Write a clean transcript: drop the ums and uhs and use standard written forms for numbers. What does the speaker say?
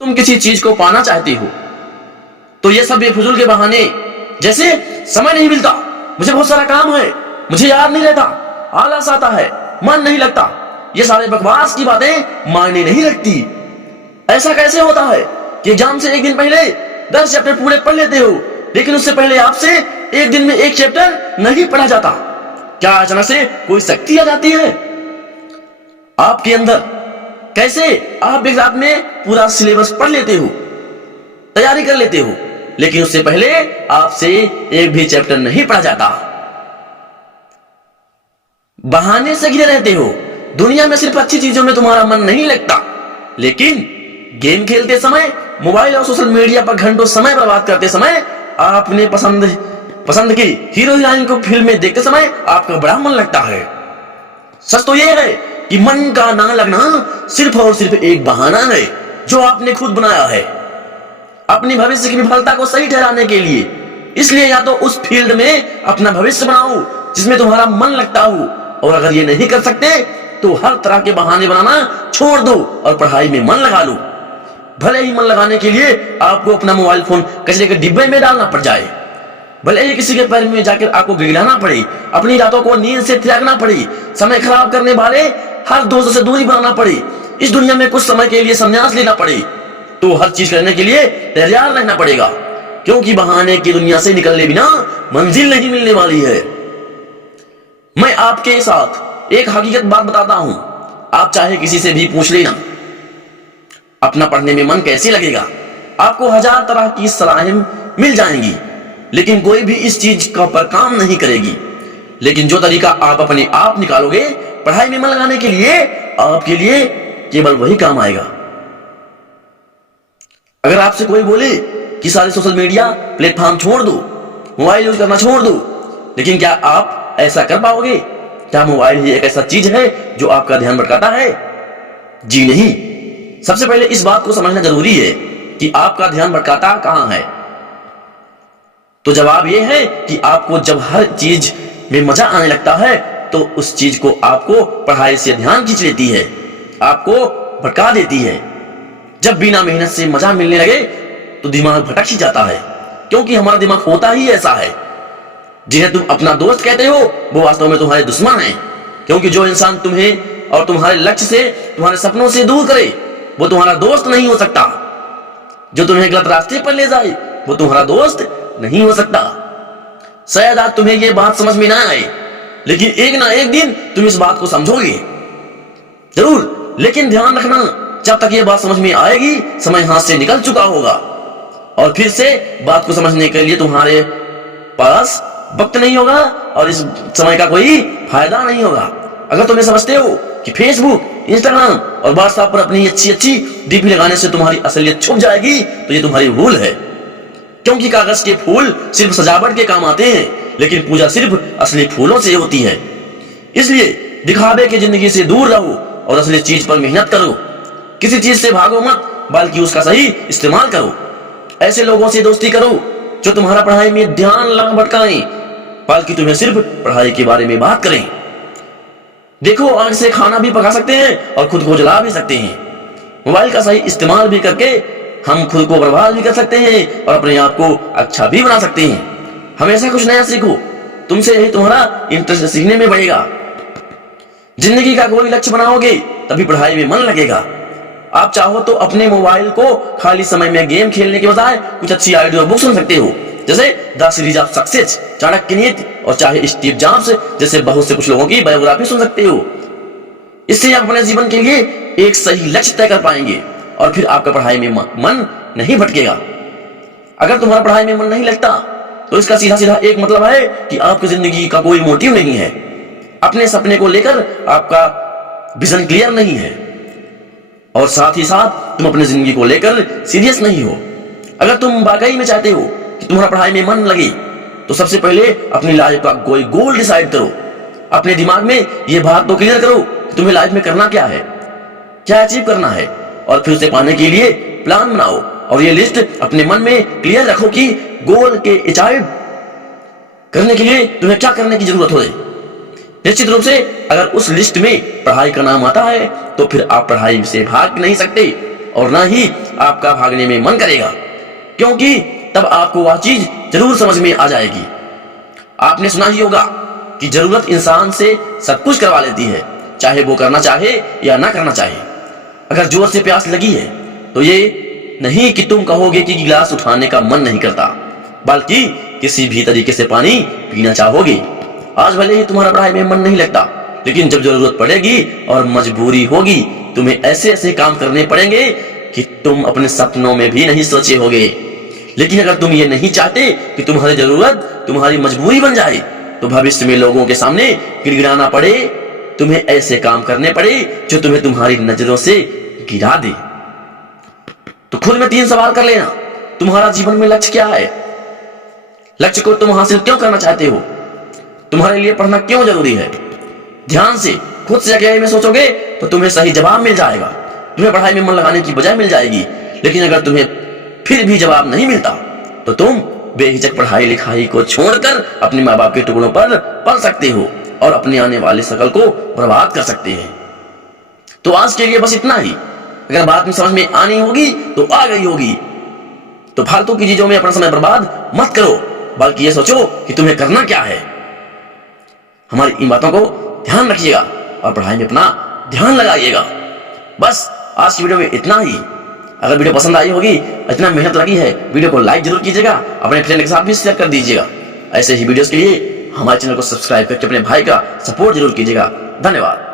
तुम किसी चीज को पाना चाहती हो तो ये सब बेफिजूल के बहाने, जैसे समय नहीं मिलता, मुझे बहुत सारा काम है, मुझे याद नहीं रहता, आलस आता है, मन नहीं लगता, ये सारे बकवास की बातें मायने नहीं रखती। ऐसा कैसे होता है कि एग्जाम से एक दिन पहले 10 चैप्टर पूरे पढ़ लेते हो, लेकिन उससे पहले आपसे एक दिन में एक चैप्टर नहीं पढ़ा जाता? क्या अचानक से कोई शक्ति आ जाती है आपके अंदर? कैसे आप एक रात में पूरा सिलेबस पढ़ लेते हो, तैयारी कर लेते हो, लेकिन उससे पहले आपसे एक भी चैप्टर नहीं पढ़ा जाता? बहाने से घिरे रहते हो। दुनिया में सिर्फ अच्छी चीजों में तुम्हारा मन नहीं लगता, लेकिन गेम खेलते समय, मोबाइल और सोशल मीडिया पर घंटों समय बर्बाद करते समय, आपने पसंद की हीरो हीरोइन को फिल्म में देखते समय आपका बड़ा मन लगता है। सच तो यह है कि मन का ना लगना सिर्फ और सिर्फ एक बहाना है जो आपने खुद बनाया है अपनी भविष्य की विफलता को सही ठहराने के लिए। इसलिए या तो उस फील्ड में अपना भविष्य बनाओ जिसमें तुम्हारा मन लगता हो, और अगर ये नहीं कर सकते तो हर तरह के बहाने बनाना छोड़ दो और पढ़ाई में मन लगा लो। भले ही मन लगाने के लिए आपको अपना मोबाइल फोन कचरे के डिब्बे में डालना पड़ जाए, भले ही किसी के पैर में जाकर आपको गिड़गिड़ाना पड़े, अपनी रातों को नींद से त्यागना पड़े, समय खराब करने वाले हर दोस्त से दूरी बनाना पड़े, इस दुनिया में कुछ समय के लिए संन्यास लेना पड़े, तो हर चीज करने के लिए तैयार रहना पड़ेगा, क्योंकि बहाने की दुनिया से निकलने बिना मंजिल नहीं मिलने वाली है। मैं आपके साथ एक हकीकत बात बताता हूं, आप चाहे किसी से भी पूछ लेना, अपना पढ़ने में मन कैसे लगेगा। आपको 1000 तरह की सलाहें मिल जाएंगी, लेकिन कोई भी इस चीज का पर काम नहीं करेगी। लेकिन जो तरीका आप अपने आप निकालोगे पढ़ाई में मन लगाने के लिए, आपके लिए केवल वही काम आएगा। अगर आपसे कोई बोले कि सारे सोशल मीडिया प्लेटफॉर्म छोड़ दो, मोबाइल यूज करना छोड़ दो, लेकिन क्या आप ऐसा कर पाओगे? क्या मोबाइल ही एक ऐसा चीज है जो आपका ध्यान भटकाता है? जी नहीं। सबसे पहले इस बात को समझना जरूरी है कि आपका ध्यान भटकाता कहां है। तो जवाब यह है कि आपको जब हर चीज में मजा आने लगता है तो उस चीज को आपको पढ़ाई से ध्यान खींच लेती है, आपको भटका देती है। जब बिना मेहनत से मजा मिलने लगे तो दिमाग भटक ही जाता है, क्योंकि हमारा दिमाग होता ही ऐसा है। जिन्हें तुम अपना दोस्त कहते हो वो वास्तव में तुम्हारे दुश्मन हैं, क्योंकि जो इंसान तुम्हें और तुम्हारे लक्ष्य से, तुम्हारे सपनों से दूर करे वो तुम्हारा दोस्त नहीं हो सकता। जो तुम्हें गलत रास्ते पर ले जाए वो तुम्हारा दोस्त नहीं हो सकता। शायद आज तुम्हें यह बात समझ में ना आए, लेकिन एक ना एक दिन तुम इस बात को समझोगे जरूर। लेकिन ध्यान रखना, जब तक ये बात समझ में आएगी समय हाथ से निकल चुका होगा, और फिर से बात को समझने के लिए तुम्हारे पास वक्त नहीं होगा और इस समय का कोई फायदा नहीं होगा। अगर तुम समझते हो कि फेसबुक, इंस्टाग्राम और व्हाट्सएप पर अपनी अच्छी डीपी लगाने से तुम्हारी असलियत छुप जाएगी, तो ये तुम्हारी भूल है। क्योंकि कागज के फूल सिर्फ सजावट के काम आते हैं, लेकिन पूजा सिर्फ असली फूलों से होती है। इसलिए दिखावे की जिंदगी से दूर रहो और असली चीज पर मेहनत करो। किसी चीज से भागो मत, बल्कि उसका सही इस्तेमाल करो। ऐसे लोगों से दोस्ती करो जो तुम्हारा पढ़ाई में ध्यान ना भटकाएं, बल्कि तुम्हें सिर्फ पढ़ाई के बारे में बात करें। देखो, आग से खाना भी पका सकते हैं और खुद को जला भी सकते हैं। मोबाइल का सही इस्तेमाल भी करके हम खुद को बर्बाद भी कर सकते हैं और अपने आप को अच्छा भी बना सकते हैं। हमेशा कुछ नया सीखो, तुमसे यही तुम्हारा इंटरेस्ट सीखने में बढ़ेगा। जिंदगी का कोई लक्ष्य बनाओगे तभी पढ़ाई में मन लगेगा। आप चाहो तो अपने मोबाइल को खाली समय में गेम खेलने के बजाय कुछ अच्छी ऑडियो बुक सुन सकते हो, जैसे the series of success, Chanakya नीति, और चाहे स्टीव जॉब्स जैसे बहुत से कुछ लोगों की बायोग्राफी सुन सकते हो। इससे आप अपने जीवन के लिए एक सही लक्ष्य तय कर पाएंगे और फिर आपका पढ़ाई में मन नहीं भटकेगा। अगर तुम्हारा पढ़ाई में मन नहीं लगता तो इसका सीधा सीधा एक मतलब है कि आपकी जिंदगी का कोई मोटिव नहीं है। अपने सपने को लेकर आपका विजन क्लियर नहीं है, और साथ ही साथ तुम अपनी जिंदगी को लेकर सीरियस नहीं हो। अगर तुम वाकई में चाहते हो कि तुम्हारा पढ़ाई में मन लगे तो सबसे पहले अपनी लाइफ का कोई गोल डिसाइड करो। अपने दिमाग में यह बात तो क्लियर करो कि तुम्हें लाइफ में करना क्या है, क्या अचीव करना है, और फिर उसे पाने के लिए प्लान बनाओ। और ये लिस्ट अपने मन में क्लियर रखो कि गोल के अचीव करने के लिए तुम्हें क्या करने की जरूरत हो। निश्चित रूप से अगर उस लिस्ट में पढ़ाई का नाम आता है तो फिर आप पढ़ाई से भाग नहीं सकते और ना ही आपका भागने में मन करेगा, क्योंकि तब आपको वह चीज जरूर समझ में आ जाएगी। आपने सुना ही होगा कि जरूरत इंसान से सब कुछ करवा लेती है, चाहे वो करना चाहे या ना करना चाहे। अगर जोर से प्यास लगी है तो ये नहीं कि तुम कहोगे कि गिलास उठाने का मन नहीं करता, बल्कि किसी भी तरीके से पानी पीना चाहोगे। आज भले ही तुम्हारा पढ़ाई में मन नहीं लगता, लेकिन जब जरूरत पड़ेगी और मजबूरी होगी, तुम्हें ऐसे ऐसे काम करने पड़ेंगे कि तुम अपने सपनों में भी नहीं सोचे होगे। लेकिन अगर तुम ये नहीं चाहते कि तुम्हारी जरूरत तुम्हारी मजबूरी बन जाए, तो भविष्य में लोगों के सामने गिड़गिड़ाना पड़े, तुम्हें ऐसे काम करने पड़े जो तुम्हें तुम्हारी नजरों से गिरा दे। तो खुद में 3 सवाल कर लेना। तुम्हारा जीवन में लक्ष्य क्या है? लक्ष्य को तुम हासिल क्यों करना चाहते हो? तुम्हारे लिए पढ़ना क्यों जरूरी है? ध्यान से खुद से अकेले में सोचोगे तो तुम्हें सही जवाब मिल जाएगा। तुम्हें पढ़ाई में मन लगाने की बजाय मिल जाएगी। लेकिन अगर तुम्हें फिर भी जवाब नहीं मिलता, तो तुम बेहिचक पढ़ाई लिखाई को छोड़कर अपने माँ बाप के टुकड़ों पर पल सकते हो और अपने आने वाले शकल को बर्बाद कर सकते हैं। तो आज के लिए बस इतना ही। अगर बात में समझ में आनी होगी तो आ गई होगी। तो फालतू की चीजों में अपना समय बर्बाद मत करो, बल्कि ये सोचो कि तुम्हें करना क्या है। हमारी इन बातों को ध्यान रखिएगा और पढ़ाई में अपना ध्यान लगाइएगा। बस आज की वीडियो में इतना ही। अगर वीडियो पसंद आई होगी, इतना मेहनत लगी है, वीडियो को लाइक जरूर कीजिएगा, अपने फ्रेंड के साथ भी शेयर कर दीजिएगा। ऐसे ही वीडियोस के लिए हमारे चैनल को सब्सक्राइब करके अपने भाई का सपोर्ट जरूर कीजिएगा। धन्यवाद।